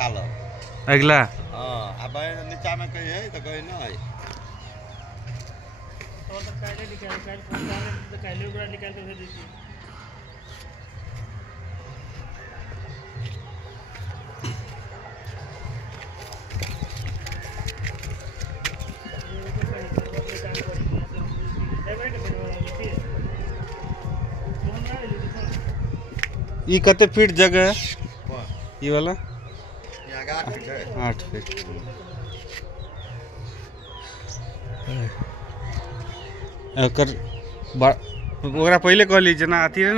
हालो अगला हाँ अब नीचा में कहीं है तो कहीं ना है और तो पहले निकाल कर फोन डाले तो पहले पूरा निकाल कर भेज दीजिए। ये तो सही सर्वर में काम करेगी पेमेंट करवाना ठीक है फोन ना ले लीजिए। ये कते फीट जगह है ये वाला? यहाँ 8 फीट है 8 फीट। एकर ओकरा पहले कह लीजिए ना आती है ना।